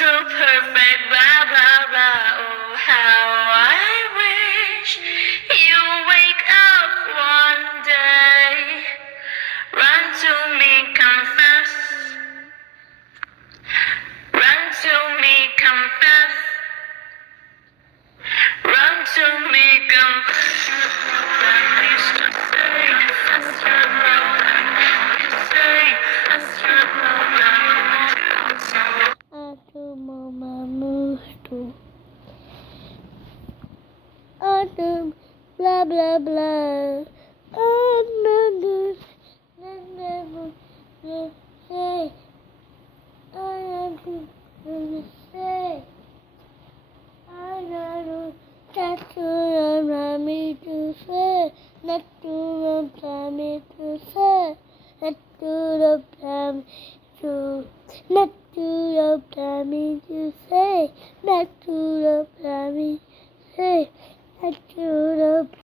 so perfect, blah, blah, blah. Oh, how I wish you wake up one day. Run to me, confess. Run to me, confess. Run to me, confess. I used to say, that's your love. Say, that's your love. Atu mama mustu. Atu blah blah blah. Anu say. I say. I know that's what me to say. Not to the me to say. Not to the plan to. Not to the plan to say. Not to the plan say. Not to